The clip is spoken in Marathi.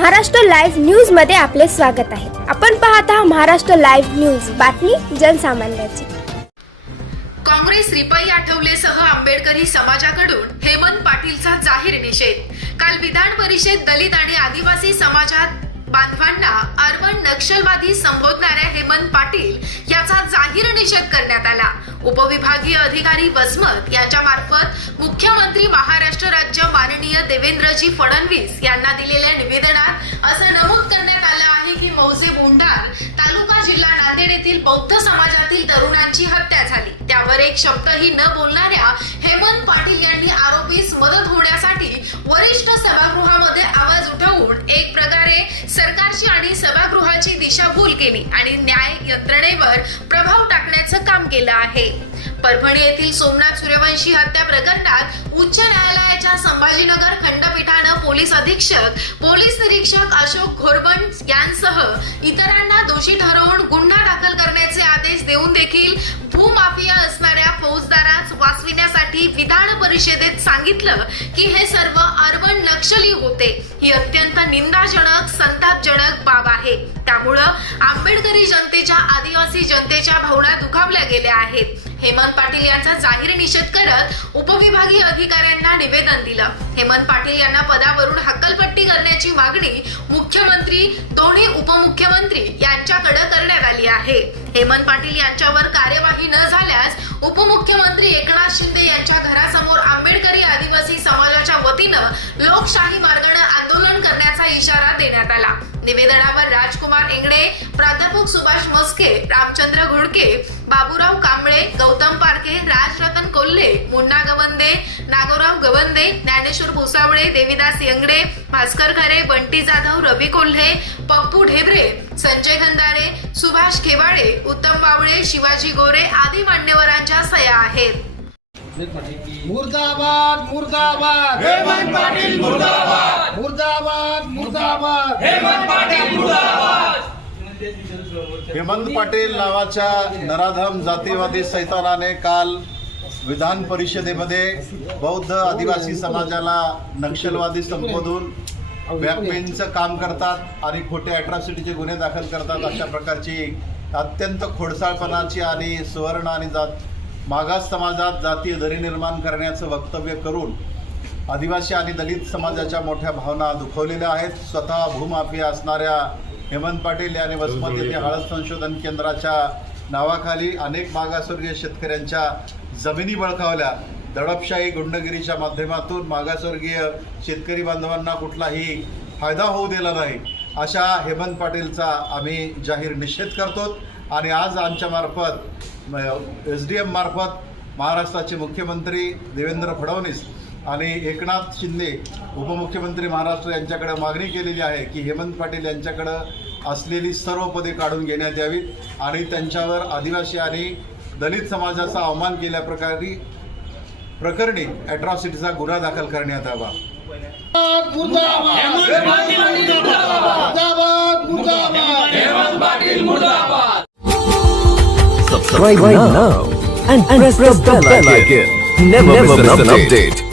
महाराष्ट्र लाईव्ह न्यूजमध्ये आपले स्वागत आहे. आपण पाहत आहात महाराष्ट्र लाईव्ह न्यूज. बातमी जनसामान्याची. काँग्रेस रिपाई आठवलेसह आंबेडकरी समाजाकडून हेमंत पाटीलचा जाहीर निषेध. काल विधान परिषद दलित आणि आदिवासी समाजात बांधवांना अर्बन नक्षलवादी संबोधणाऱ्या हेमंत पाटील याचा जाहीर निषेध करण्यात उपविभागीय अधिकारी वसमत यांच्या मार्फत मुख्यमंत्री महाराष्ट्र राज्य माननीय देवेंद्रजी फडणवीस यांना दिलेल्या निवेदनात असं नमूद करण्यात आलं आहे की मौजे बोंडार तालुका जिल्हा नांदेड येथील बौद्ध समाजातील तरुणांची हत्या झाली. त्यावर एक शब्दही न बोलणाऱ्या हेमंत पाटील यांनी आरोपीस मदत होण्यासाठी वरिष्ठ सभागृहामध्ये आवाज उठवून एक प्रकारे सरकारची आणि सभागृहाची दिशाभूल केली आणि न्याय यंत्रणेवर प्रभाव काम केलं आहे. परभणी येथील सोमनाथ सूर्यवंशी हत्या प्रकरणात उच्च न्यायालयाच्या संभाजीनगर खंडपीठानं पोलीस अधीक्षक पोलीस निरीक्षक अशोक घोरबन यांसह इतरांना दोषी ठरवून गुन्हा दाखल करण्याचे आदेश देऊन देखील भूमाफिया असणाऱ्या फौजदारास वाचविण्यासाठी विधान परिषदेत सांगितलं की हे सर्व अर्बन नक्षली होते. ही अत्यंत निंदाजनक संतापजनक बाब आहे. त्यामुळं आंबेडकर जनतेच्या आदिवासी जनतेच्या भावना दुखावल्या गेल्या आहेत. हेमंत पाटील यांचा जाहीर निषेध करत उपविभागीय अधिकाऱ्यांना निवेदन दिलं. हेमंत पाटील यांना पदावरून हक्कलपट्टी करण्याची मागणी मुख्यमंत्री दोन्ही उपमुख्यमंत्री यांच्याकडे करण्यात आली आहे. हेमंत पाटील यांच्यावर कार्यवाही न झाल्यास उपमुख्यमंत्री एकनाथ शिंदे यांच्या घरासमोर आंबेडकरी आदिवासी समाजाच्या वतीनं लोकशाही मार्गाने आंदोलन करण्याचा इशारा देण्यात आला. निवेदनावर राजकुमार इंगडे प्राध्यापक सुभाष मस्के रामचंद्र घुडके बाबूराव कांबळे गौतम पारखे राजरतन कोल्हे मुन्ना गवंदे नागोराव गवंदे ज्ञानेश्वर भुसावळे देविदास यंगडे भास्कर खरे बंटी जाधव रवी कोल्हे पप्पू ढेबरे संजय खंदारे सुभाष खेवाळे उत्तम बावळे शिवाजी गोरे आदी मान्यवरांच्या सया आहेत. मुर्दाबाद मुर्दाबाद. हेमंत पाटील मुर्दाबाद. मुर्दाबाद मुर्दाबाद. हेमंत पाटील मुर्दाबाद. हेमंत पाटील नावाच्या नराधम जातीवादी सैतानाने काल विधान परिषदेमध्ये बौद्ध आदिवासी समाजाला नक्षलवादी संबोधून बॅकमेनचं काम करतात आणि खोटे अट्रॉसिटीचे गुन्हे दाखल करतात अशा प्रकारची अत्यंत खोडसाळपणाची आणि सुवर्ण आणि जात मागास समाजात जातीय दरी निर्माण करण्याचं वक्तव्य करून आदिवासी आणि दलित समाजाच्या मोठ्या भावना दुखवलेल्या आहेत. स्वतः भूमाफिया असणाऱ्या हेमंत पाटील यांनी वसमत येथे हळद संशोधन केंद्राच्या नावाखाली अनेक मागासवर्गीय शेतकऱ्यांच्या जमिनी बळकावल्या. दडपशाही गुंडगिरीच्या माध्यमातून मागासवर्गीय शेतकरी बांधवांना कुठलाही फायदा होऊ दिला नाही. अशा हेमंत पाटीलचा आम्ही जाहीर निषेध करतो आणि आज आमच्या मार्फत एस डी एम मार्फत महाराष्ट्राचे मुख्यमंत्री देवेंद्र फडणवीस आणि एकनाथ शिंदे उपमुख्यमंत्री महाराष्ट्र यांच्याकडे मागणी केलेली आहे की हेमंत पाटील यांच्याकडं असलेली सर्व पदे काढून घेण्यात यावीत आणि त्यांच्यावर आदिवासी आणि दलित समाजाचा अवमान केल्या प्रकारे प्रकरणी ॲट्रॉसिटीचा गुन्हा दाखल करण्यात यावा मुर्दाबाद subscribe right now and, and press, the bell icon. Never, miss an update.